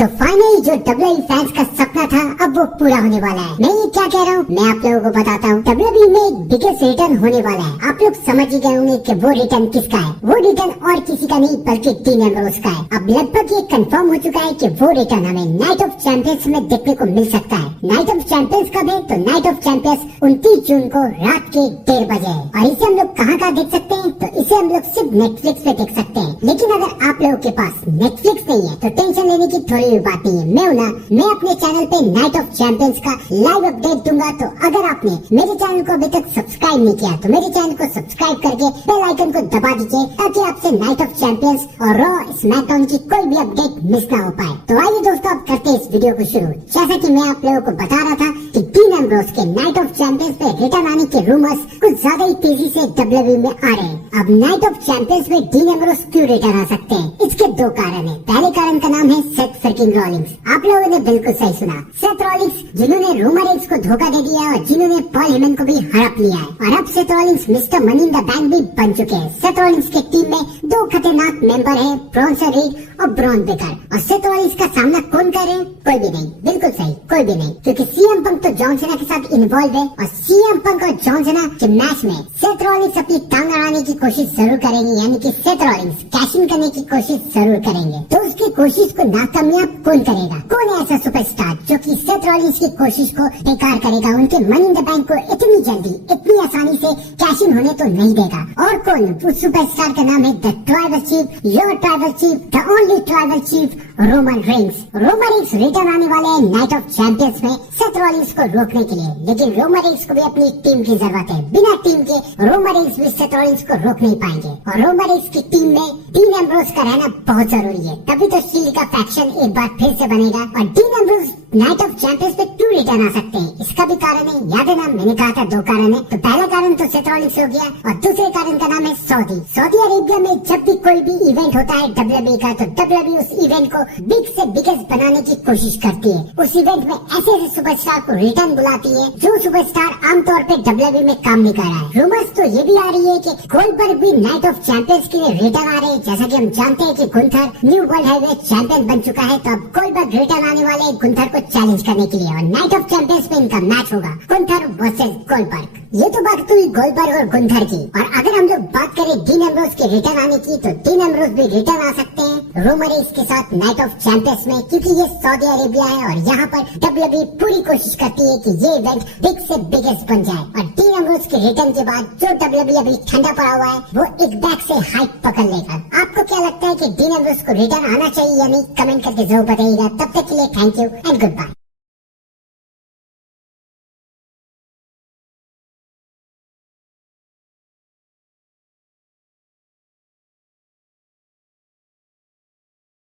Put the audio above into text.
तो फाइनली जो WWE fans का सपना था अब वो पूरा होने वाला है। मैं ये क्या कह रहा हूँ, मैं आप लोगों को बताता हूँ। WWE में एक बिगेस्ट रिटर्न होने वाला है। आप लोग समझ ही गए होंगे कि वो रिटर्न किसका है। वो रिटर्न और किसी का नहीं बल्कि डीन एम्ब्रोस का है। अब लगभग ये कंफर्म हो चुका है कि वो रिटर्न हमें नाइट ऑफ चैंपियंस में देखने को मिल सकता है। नाइट ऑफ चैंपियंस कब है? तो नाइट ऑफ चैंपियंस 29 जून को रात के 1:30 बजे है। और इसे हम लोग कहाँ देख सकते हैं? तो इसे हम लोग सिर्फ नेटफ्लिक्स पे देख सकते हैं। लेकिन अगर आप लोगों के पास नेटफ्लिक्स नहीं है तो टेंशन लेने की थोड़ी भी बात नहीं है। मैं अपने चैनल पे नाइट ऑफ चैंपियंस का लाइव अपडेट दूंगा। तो अगर आपने मेरे चैनल को अभी तक सब्सक्राइब नहीं किया तो मेरे चैनल को सब्सक्राइब करके बेल आइकन को दबा दीजिए ताकि आपसे नाइट ऑफ चैंपियंस और रॉ स्मैकडाउन की कोई भी अपडेट मिस ना हो पाए। तो आइए दोस्तों अब करते हैं इस वीडियो को शुरू। जैसा कि मैं आप लोगों को बता रहा था कि डीन एम्ब्रोस के नाइट ऑफ चैंपियंस पे रिटर्न आने के रूमर्स कुछ ज्यादा ही तेजी से WWE में आ रहे हैं। अब नाइट ऑफ चैंपियंस में डीन एम्ब्रोस क्यों रिटर्न आ सकते हैं? इसके दो कारण है। पहले कारण का नाम है सेथ फ्रिकिंग रॉलिंग्स। आप लोगों ने बिल्कुल सही सुना, सेथ रॉलिंग्स जिन्होंने रोमन रेंस को धोखा दे दिया और जिन्होंने पॉल हेमन को भी हड़प लिया है। और अब Seth Rawlings mister money in the bank भी बन चुके हैं। सेथ रॉलिंग्स के टीम में दो खतरनाक मेंबर हैं, ब्रॉन्सन रीड और ब्रॉन बेकर। और सेथ रॉलिंग्स का सामना कौन कर रहे हैं? कोई भी नहीं, बिल्कुल सही, कोई भी नहीं, क्योंकि सीएम पंक तो जॉन सीना के साथ इन्वॉल्व है। और सीएम पंक और जॉन सीना के मैच में सेथ रॉलिंग्स अपनी टांग अड़ाने की कोशिश जरूर करेंगे, यानी कि सेथ रॉलिंग्स कैश इन करने की कोशिश जरूर करेंगे। तो उसकी कोशिश को नाकामयाब कौन करेगा? कौन है ऐसा सुपरस्टार जो कि सेथ रॉलिंस की कोशिश को बेकार करेगा, उनके मनी इन द बैंक को इतनी जल्दी इतनी आसानी से कैश इन होने तो नहीं देगा? और कौन? उस सुपरस्टार का नाम है the tribal chief, your tribal chief, the only tribal chief, Roman Reigns. Roman Reigns return आने वाले हैं नाइट ऑफ चैंपियंस में सेथ रॉलिंस को रोकने के लिए। लेकिन रोमन रेंस को भी अपनी टीम की जरूरत है। बिना टीम के रोमन रेंस भी सेथ रॉलिंस को रोक नहीं पाएंगे। और रोमन रेंस की टीम में डीन एम्ब्रोस का रहना बहुत जरूरी है, तभी तो शील्ड का फैक्शन एक बार फिर से बनेगा। और dean Ambrose night of champions पे क्यों रिटर्न आ सकते हैं? इसका भी कारण है, याद है ना, मैंने कहा था दो कारण है। तो पहला कारण तो सेथ रॉलिंस हो गया और दूसरे कारण का नाम है सऊदी अरेबिया में जब भी कोई भी इवेंट होता है WWE का, तो WWE उस इवेंट को बिग से बिगेस्ट बनाने की कोशिश करती है। उस इवेंट में ऐसे ऐसे सुपरस्टार को रिटर्न बुलाती है जो सुपरस्टार आमतौर पे WWE में काम नहीं कर रहा है। रूमर्स तो ये भी आ रही है कि गोल्डबर्ग भी नाइट ऑफ चैंपियंस के लिए रिटर्न आ रहे हैं। जैसा कि हम जानते हैं कि Gunther new world heavyweight champion बन चुका है, तो अब गोल्डबर्ग रिटर्न आने वाले हैं गुंथर को चैलेंज करने के लिए। और नाइट ऑफ चैंपियंस में इनका मैच होगा गुंथर वर्सेस गोल्डबर्ग। ये तो बात हुई गोल्डबर्ग और गुंथर की। और अगर हम लोग बात करें डीन एम्ब्रोस के रिटर्न आने की, तो डीन एम्ब्रोस भी रिटर्न आ सकते हैं रोमन रेंस के साथ नाइट ऑफ चैंपियंस में, क्योंकि ये सऊदी अरेबिया है और यहाँ पर WWE पूरी कोशिश करती है कि ये इवेंट बिग से बिगेस्ट बन जाए। और डीन एम्ब्रोस के रिटर्न के बाद जो WWE अभी ठंडा पड़ा हुआ है वो एक बैग से हाइप पकड़ लेगा। आपको क्या लगता है कि डीन एम्ब्रोस को रिटर्न आना चाहिए या नहीं? कमेंट करके जरूर बताइएगा। तब तक के लिए thank you and good bye.